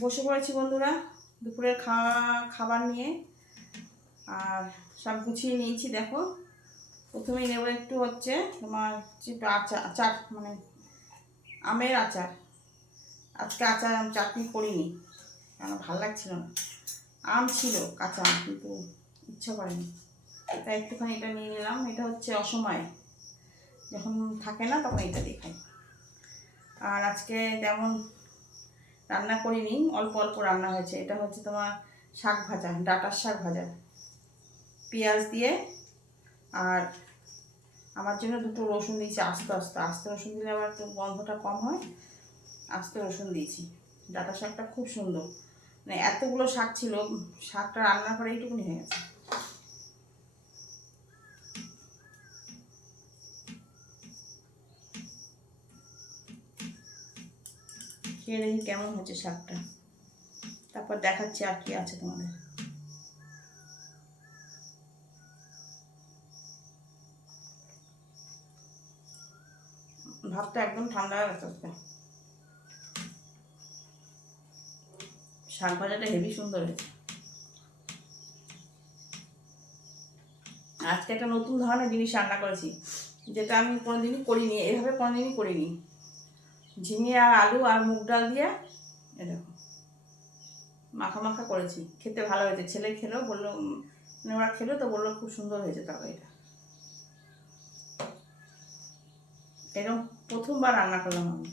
বসে পড়েছি বন্ধুরা, দুপুরের খাওয়া, খাবার নিয়ে। আর সব গুছিয়ে নিয়েছি, দেখো। প্রথমেই নেব একটু হচ্ছে তোমার আচার আচার মানে আমের আচার। আজকে আচার আমি চাটনি করিনি কেন ভালো লাগছিল না। আম ছিল, কাঁচা আম, কিন্তু ইচ্ছা করেনি। তাই একটুখানি এটা নিয়ে নিলাম। এটা হচ্ছে অসময়। যখন থাকে না, তখন এটা দেখাই আর আজকে যেমন রান্না করিনি, অল্প অল্প রান্না হয়েছে। এটা হচ্ছে তোমার শাক ভাজা, ডাটার শাক ভাজা। পেঁয়াজ দিয়ে আর আমার জন্য দুটো রসুন দিয়েছি, আস্তে আস্তে। আস্তে রসুন দিলে আবার একটু গন্ধটা কম হয়। আস্তে রসুন দিয়েছি। ডাটা শাকটা খুব সুন্দর। মানে এতগুলো শাক ছিল শাকটা রান্না করে এইটুকুনি হয়ে গেছে। খেয়ে দেখি কেমন হচ্ছে শাকটা? তারপর দেখাচ্ছি আর কি আছে তোমাদের। ভাতটা একদম ঠান্ডা হয়ে গেছে শাক ভাজাটা হেভি সুন্দর হয়েছে। আজকে একটা নতুন ধরনের জিনিস রান্না করেছি, যেটা আমি কোনোদিনই করিনি, এভাবে কোনোদিনই করিনি। ঝিঙে আর আলু আর মুগ ডাল দিয়ে এ দেখো, মাখা মাখা করেছি। খেতে ভালো হয়েছে। ছেলে খেলো, বলল মানে ওরা খেলো তো, বলল খুব সুন্দর হয়েছে তরকারিটা। এরকম প্রথমবার রান্না করলাম আমি।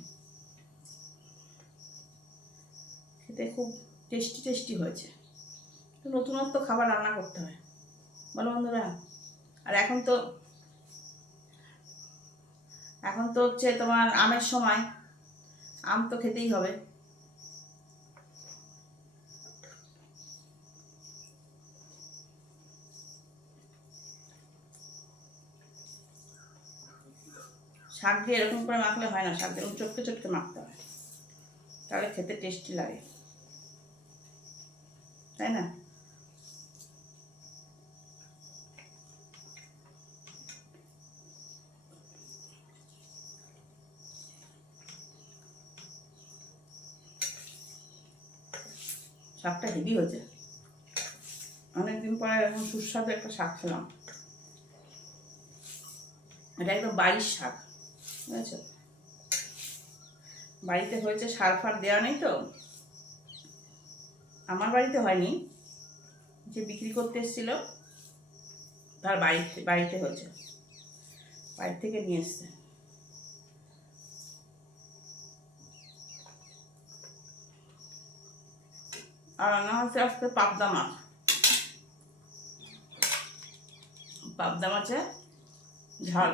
খেতে খুব টেস্টি টেস্টি হয়েছে। নতুনত্ব খাবার রান্না করতে হয়। বলো বন্ধুরা। আর এখন তো এখন তো হচ্ছে তোমার আমের সময়। আম তো খেতেই হবে। শাক দিয়ে এরকম করে মাখলে হয় না, শাক দিয়ে চটকে চটকে মাখতে হয়। তাহলে খেতে টেস্টি লাগে। তাই না? শাকটা হেভি হয়েছে অনেকদিন পরে এখন সুস্বাদু একটা শাক খেলাম। এটা একদম বাড়ির শাক, বুঝেছ? বাড়িতে হয়েছে সার ফার দেওয়া নেই তো। আমার বাড়িতে হয়নি, যে বিক্রি করতে এসেছিল, তার বাড়িতে বাড়িতে হয়েছে। বাড়ি থেকে নিয়ে এসছে। আর রান্না হচ্ছে আজকে পাবদা মাছ। পাবদা মাছের ঝাল।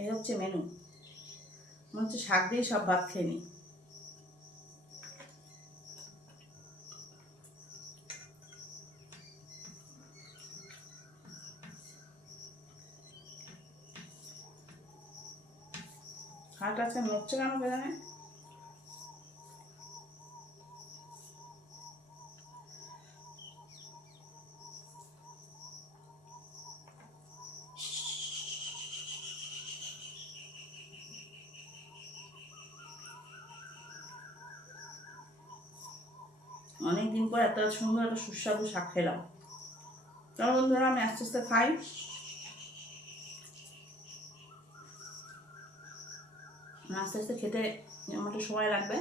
এই হচ্ছে মেনু মনে হচ্ছে শাক দিয়ে সব ভাত খেয়ে নিই হাট আছে মরছে কেন অনেকদিন পর এত সুন্দর একটা সুস্বাদু শাক খেলাম। চলো বন্ধুরা, আমি আস্তে আস্তে খাই। আস্তে আস্তে খেতে আমার সময় লাগবে।